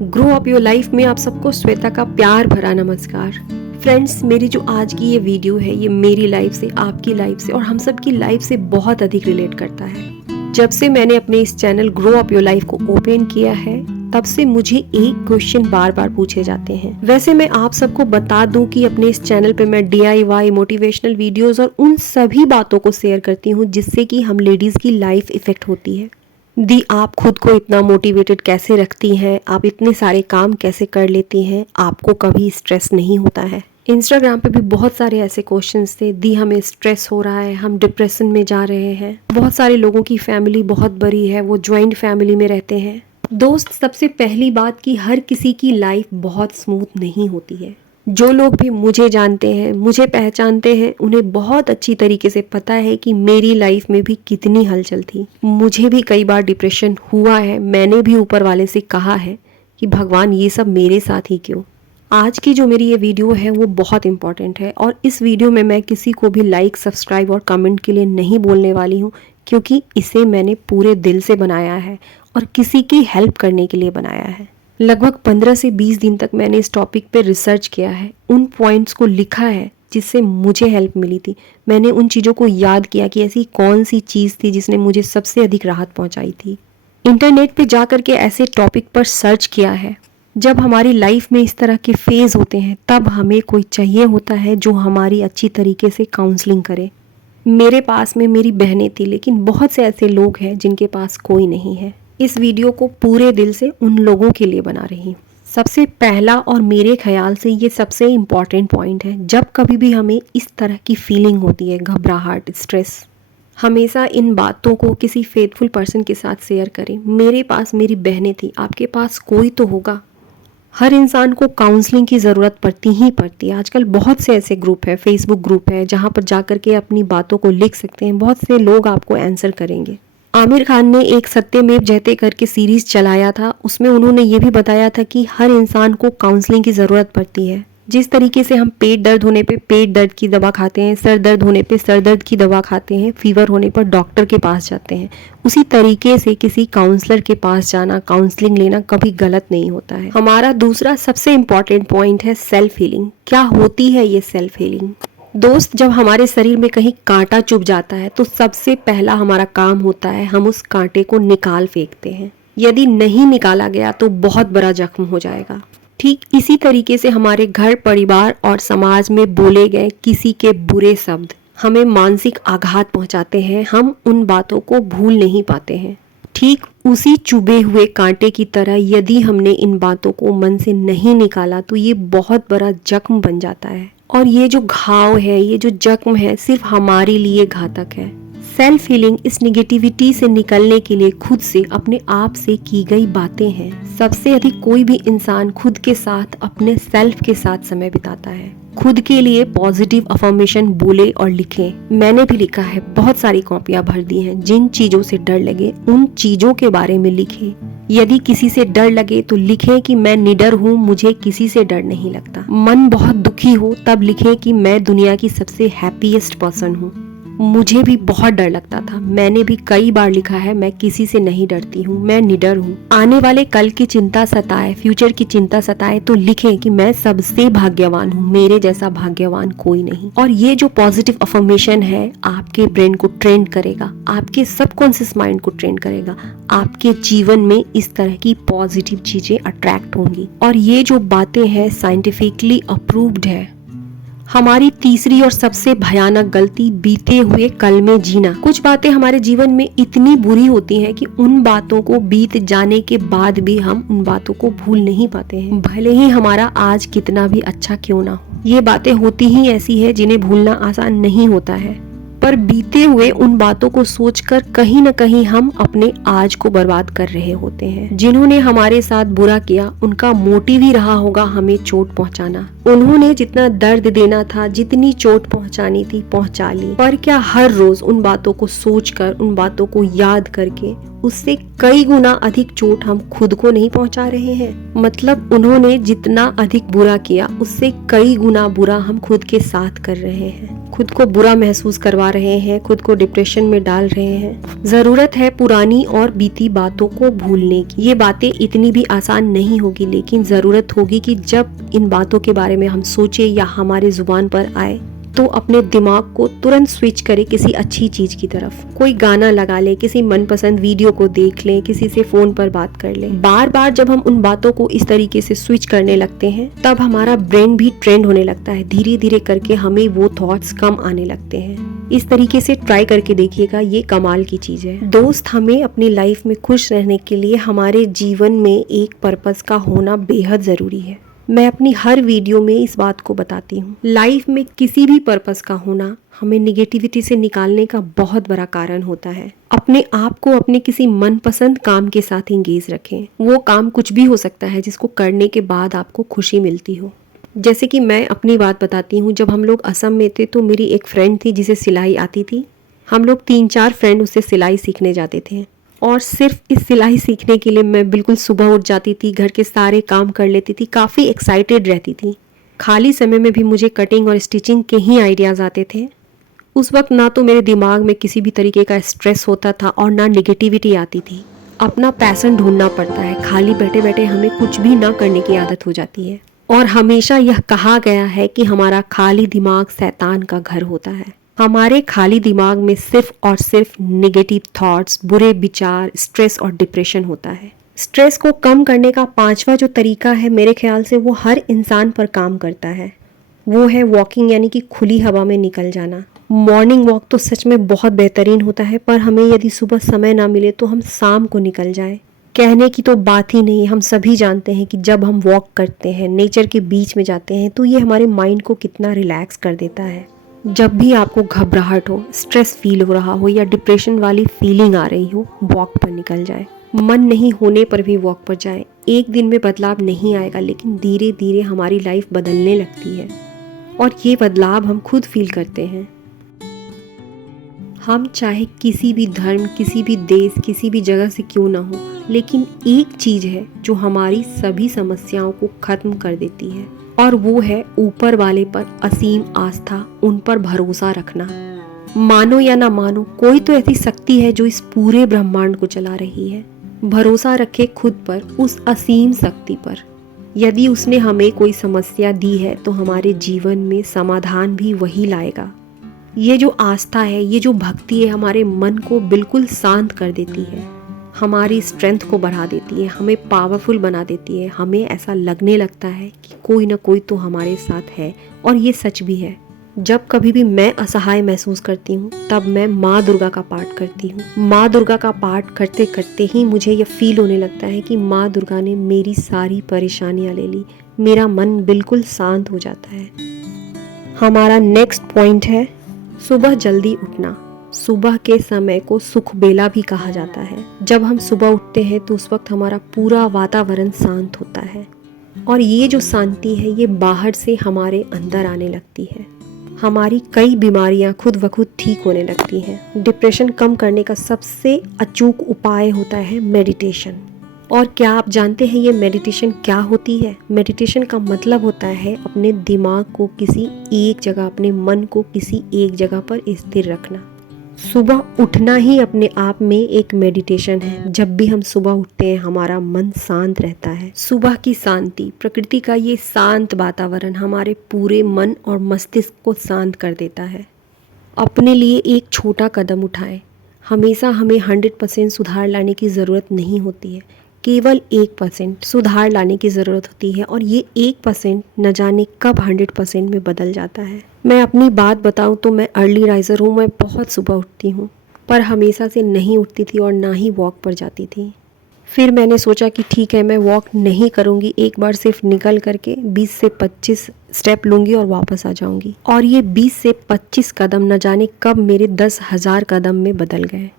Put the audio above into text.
Grow up your life में आप सबको श्वेता का प्यार भरा नमस्कार। फ्रेंड्स, मेरी जो आज की ये वीडियो है ये मेरी लाइफ से, आपकी लाइफ से और हम सब की लाइफ से बहुत अधिक रिलेट करता है। जब से मैंने अपने इस channel grow up your life को ओपन किया है तब से मुझे एक क्वेश्चन बार बार पूछे जाते हैं। वैसे मैं आप सबको बता दूं कि अपने इस चैनल पे मैं DIY मोटिवेशनल वीडियोस और उन सभी बातों को शेयर करती हूँ जिससे कि हम लेडीज की लाइफ इफेक्ट होती है। आप खुद को इतना मोटिवेटेड कैसे रखती हैं, आप इतने सारे काम कैसे कर लेती हैं, आपको कभी स्ट्रेस नहीं होता है। इंस्टाग्राम पे भी बहुत सारे ऐसे क्वेश्चंस थे, हमें स्ट्रेस हो रहा है, हम डिप्रेशन में जा रहे हैं। बहुत सारे लोगों की फैमिली बहुत बड़ी है, वो ज्वाइंट फैमिली में रहते हैं। दोस्त, सबसे पहली बात कि हर किसी की लाइफ बहुत स्मूथ नहीं होती है। जो लोग भी मुझे जानते हैं, मुझे पहचानते हैं, उन्हें बहुत अच्छी तरीके से पता है कि मेरी लाइफ में भी कितनी हलचल थी। मुझे भी कई बार डिप्रेशन हुआ है। मैंने भी ऊपर वाले से कहा है कि भगवान ये सब मेरे साथ ही क्यों। आज की जो मेरी ये वीडियो है वो बहुत इंपॉर्टेंट है और इस वीडियो में मैं किसी को भी लाइक, सब्सक्राइब और कमेंट के लिए नहीं बोलने वाली हूँ, क्योंकि इसे मैंने पूरे दिल से बनाया है और किसी की हेल्प करने के लिए बनाया है। लगभग 15 से 20 दिन तक मैंने इस टॉपिक पे रिसर्च किया है, उन पॉइंट्स को लिखा है जिससे मुझे हेल्प मिली थी। मैंने उन चीज़ों को याद किया कि ऐसी कौन सी चीज़ थी जिसने मुझे सबसे अधिक राहत पहुंचाई थी। इंटरनेट पे जा कर के ऐसे टॉपिक पर सर्च किया है। जब हमारी लाइफ में इस तरह के फेज होते हैं तब हमें कोई चाहिए होता है जो हमारी अच्छी तरीके से काउंसलिंग करे। मेरे पास में मेरी बहनें थी, लेकिन बहुत से ऐसे लोग हैं जिनके पास कोई नहीं है। इस वीडियो को पूरे दिल से उन लोगों के लिए बना रही हूँ। सबसे पहला और मेरे ख्याल से ये सबसे इम्पॉर्टेंट पॉइंट है, जब कभी भी हमें इस तरह की फीलिंग होती है, घबराहट, स्ट्रेस, हमेशा इन बातों को किसी फेथफुल पर्सन के साथ शेयर करें। मेरे पास मेरी बहनें थी, आपके पास कोई तो होगा। हर इंसान को काउंसलिंग की ज़रूरत पड़ती ही पड़ती है। आजकल बहुत से ऐसे ग्रुप है, फेसबुक ग्रुप है, जहाँ पर जा कर के अपनी बातों को लिख सकते हैं। बहुत से लोग आपको आंसर करेंगे। आमिर खान ने एक सत्यमेव जयते करके सीरीज चलाया था, उसमें उन्होंने ये भी बताया था कि हर इंसान को काउंसलिंग की ज़रूरत पड़ती है। जिस तरीके से हम पेट दर्द होने पे पेट दर्द की दवा खाते हैं, सर दर्द होने पे सर दर्द की दवा खाते हैं, फीवर होने पर डॉक्टर के पास जाते हैं, उसी तरीके से किसी काउंसलर के पास जाना, काउंसलिंग लेना कभी गलत नहीं होता है। हमारा दूसरा सबसे इम्पॉर्टेंट पॉइंट है सेल्फ हीलिंग। क्या होती है ये सेल्फ हीलिंग? दोस्त, जब हमारे शरीर में कहीं कांटा चुभ जाता है तो सबसे पहला हमारा काम होता है हम उस कांटे को निकाल फेंकते हैं। यदि नहीं निकाला गया तो बहुत बड़ा जख्म हो जाएगा। ठीक इसी तरीके से हमारे घर, परिवार और समाज में बोले गए किसी के बुरे शब्द हमें मानसिक आघात पहुंचाते हैं। हम उन बातों को भूल नहीं पाते हैं। ठीक उसी चुभे हुए कांटे की तरह यदि हमने इन बातों को मन से नहीं निकाला तो ये बहुत बड़ा जख्म बन जाता है और ये जो घाव है, ये जो जख्म है, सिर्फ हमारे लिए घातक है। सेल्फ हीलिंग इस निगेटिविटी से निकलने के लिए खुद से, अपने आप से की गई बातें हैं। सबसे अधिक कोई भी इंसान खुद के साथ, अपने सेल्फ के साथ समय बिताता है। खुद के लिए पॉजिटिव अफर्मेशन बोले और लिखे। मैंने भी लिखा है, बहुत सारी कॉपियां भर दी हैं। जिन चीजों से डर लगे उन चीजों के बारे में लिखे। यदि किसी से डर लगे तो लिखें कि मैं निडर हूँ, मुझे किसी से डर नहीं लगता। मन बहुत दुखी हो तब लिखें कि मैं दुनिया की सबसे हैप्पीएस्ट पर्सन हूँ। मुझे भी बहुत डर लगता था, मैंने भी कई बार लिखा है, मैं किसी से नहीं डरती हूँ, मैं निडर हूँ। आने वाले कल की चिंता सताए, फ्यूचर की चिंता सताए तो लिखें कि मैं सबसे भाग्यवान हूँ, मेरे जैसा भाग्यवान कोई नहीं। और ये जो पॉजिटिव अफर्मेशन है आपके ब्रेन को ट्रेंड करेगा, आपके सबकॉन्शियस माइंड को ट्रेंड करेगा। आपके जीवन में इस तरह की पॉजिटिव चीजें अट्रैक्ट होंगी और ये जो बातें हैं साइंटिफिकली अप्रूव्ड है। हमारी तीसरी और सबसे भयानक गलती, बीते हुए कल में जीना। कुछ बातें हमारे जीवन में इतनी बुरी होती हैं कि उन बातों को बीत जाने के बाद भी हम उन बातों को भूल नहीं पाते हैं, भले ही हमारा आज कितना भी अच्छा क्यों ना हो। ये बातें होती ही ऐसी है जिन्हें भूलना आसान नहीं होता है, पर बीते हुए उन बातों को सोचकर कहीं न कहीं हम अपने आज को बर्बाद कर रहे होते हैं। जिन्होंने हमारे साथ बुरा किया उनका मोटिव ही रहा होगा हमें चोट पहुंचाना। उन्होंने जितना दर्द देना था, जितनी चोट पहुंचानी थी, पहुंचा ली। पर क्या हर रोज उन बातों को सोचकर, उन बातों को याद करके उससे कई गुना अधिक चोट हम खुद को नहीं पहुंचा रहे हैं? मतलब उन्होंने जितना अधिक बुरा किया उससे कई गुना बुरा हम खुद के साथ कर रहे हैं। खुद को बुरा महसूस करवा रहे हैं, खुद को डिप्रेशन में डाल रहे हैं। ज़रूरत है पुरानी और बीती बातों को भूलने की। ये बातें इतनी भी आसान नहीं होगी, लेकिन ज़रूरत होगी कि जब इन बातों के बारे में हम सोचे या हमारे जुबान पर आए तो अपने दिमाग को तुरंत स्विच करें किसी अच्छी चीज की तरफ। कोई गाना लगा ले, किसी मनपसंद वीडियो को देख लें, किसी से फोन पर बात कर लें। बार बार जब हम उन बातों को इस तरीके से स्विच करने लगते हैं तब हमारा ब्रेन भी ट्रेंड होने लगता है। धीरे धीरे करके हमें वो थॉट्स कम आने लगते हैं। इस तरीके से ट्राई करके देखिएगा, ये कमाल की चीज है। दोस्त, हमें अपनी लाइफ में खुश रहने के लिए हमारे जीवन में एक पर्पस का होना बेहद जरूरी है। मैं अपनी हर वीडियो में इस बात को बताती हूँ। लाइफ में किसी भी पर्पस का होना हमें निगेटिविटी से निकालने का बहुत बड़ा कारण होता है। अपने आप को अपने किसी मनपसंद काम के साथ इंगेज रखें। वो काम कुछ भी हो सकता है जिसको करने के बाद आपको खुशी मिलती हो। जैसे कि मैं अपनी बात बताती हूँ, जब हम लोग असम में थे तो मेरी एक फ्रेंड थी जिसे सिलाई आती थी। हम लोग 3-4 फ्रेंड उससे सिलाई सीखने जाते थे और सिर्फ इस सिलाई सीखने के लिए मैं बिल्कुल सुबह उठ जाती थी, घर के सारे काम कर लेती थी, काफ़ी एक्साइटेड रहती थी। खाली समय में भी मुझे कटिंग और स्टिचिंग के ही आइडियाज़ आते थे। उस वक्त ना तो मेरे दिमाग में किसी भी तरीके का स्ट्रेस होता था और ना निगेटिविटी आती थी। अपना पैशन ढूंढना पड़ता है, खाली बैठे बैठे हमें कुछ भी ना करने की आदत हो जाती है। और हमेशा यह कहा गया है कि हमारा खाली दिमाग शैतान का घर होता है। हमारे खाली दिमाग में सिर्फ और सिर्फ नेगेटिव थॉट्स, बुरे विचार, स्ट्रेस और डिप्रेशन होता है। स्ट्रेस को कम करने का 5वां जो तरीका है, मेरे ख्याल से वो हर इंसान पर काम करता है। वो है वॉकिंग, यानी कि खुली हवा में निकल जाना। मॉर्निंग वॉक तो सच में बहुत बेहतरीन होता है, पर हमें यदि सुबह समय ना मिले तो हम शाम को निकल जाएं। कहने की तो बात ही नहीं, हम सभी जानते हैं कि जब हम वॉक करते हैं, नेचर के बीच में जाते हैं, तो ये हमारे माइंड को कितना रिलैक्स कर देता है। जब भी आपको घबराहट हो, स्ट्रेस फील हो रहा हो या डिप्रेशन वाली फीलिंग आ रही हो, वॉक पर निकल जाए। मन नहीं होने पर भी वॉक पर जाए। एक दिन में बदलाव नहीं आएगा, लेकिन धीरे धीरे हमारी लाइफ बदलने लगती है और ये बदलाव हम खुद फील करते हैं। हम चाहे किसी भी धर्म, किसी भी देश, किसी भी जगह से क्यों ना हो, लेकिन एक चीज़ है जो हमारी सभी समस्याओं को ख़त्म कर देती है, और वो है ऊपर वाले पर असीम आस्था, उन पर भरोसा रखना। मानो या ना मानो, कोई तो ऐसी शक्ति है जो इस पूरे ब्रह्मांड को चला रही है। भरोसा रखे खुद पर, उस असीम शक्ति पर। यदि उसने हमें कोई समस्या दी है तो हमारे जीवन में समाधान भी वही लाएगा। ये जो आस्था है, ये जो भक्ति है, हमारे मन को बिल्कुल शांत कर देती है, हमारी स्ट्रेंथ को बढ़ा देती है, हमें पावरफुल बना देती है। हमें ऐसा लगने लगता है कि कोई ना कोई तो हमारे साथ है, और ये सच भी है। जब कभी भी मैं असहाय महसूस करती हूँ तब मैं माँ दुर्गा का पाठ करती हूँ। माँ दुर्गा का पाठ करते करते ही मुझे यह फील होने लगता है कि माँ दुर्गा ने मेरी सारी परेशानियाँ ले ली। मेरा मन बिल्कुल शांत हो जाता है। हमारा नेक्स्ट पॉइंट है सुबह जल्दी उठना। सुबह के समय को सुख बेला भी कहा जाता है। जब हम सुबह उठते हैं तो उस वक्त हमारा पूरा वातावरण शांत होता है, और ये जो शांति है ये बाहर से हमारे अंदर आने लगती है। हमारी कई बीमारियां खुद ब खुद ठीक होने लगती हैं। डिप्रेशन कम करने का सबसे अचूक उपाय होता है मेडिटेशन। और क्या आप जानते हैं ये मेडिटेशन क्या होती है? मेडिटेशन का मतलब होता है अपने दिमाग को किसी एक जगह, अपने मन को किसी एक जगह पर स्थिर रखना। सुबह उठना ही अपने आप में एक मेडिटेशन है। जब भी हम सुबह उठते हैं हमारा मन शांत रहता है। सुबह की शांति, प्रकृति का ये शांत वातावरण हमारे पूरे मन और मस्तिष्क को शांत कर देता है। अपने लिए एक छोटा कदम उठाएं। हमेशा हमें 100% सुधार लाने की ज़रूरत नहीं होती है, केवल 1% सुधार लाने की ज़रूरत होती है, और ये 1% न जाने कब 100% में बदल जाता है। मैं अपनी बात बताऊं तो मैं अर्ली राइज़र हूँ। मैं बहुत सुबह उठती हूँ, पर हमेशा से नहीं उठती थी और ना ही वॉक पर जाती थी। फिर मैंने सोचा कि ठीक है, मैं वॉक नहीं करूँगी, एक बार सिर्फ निकल करके 20 से 25 स्टेप लूँगी और वापस आ जाऊँगी। और ये 20 से 25 कदम न जाने कब मेरे 10,000 कदम में बदल गए।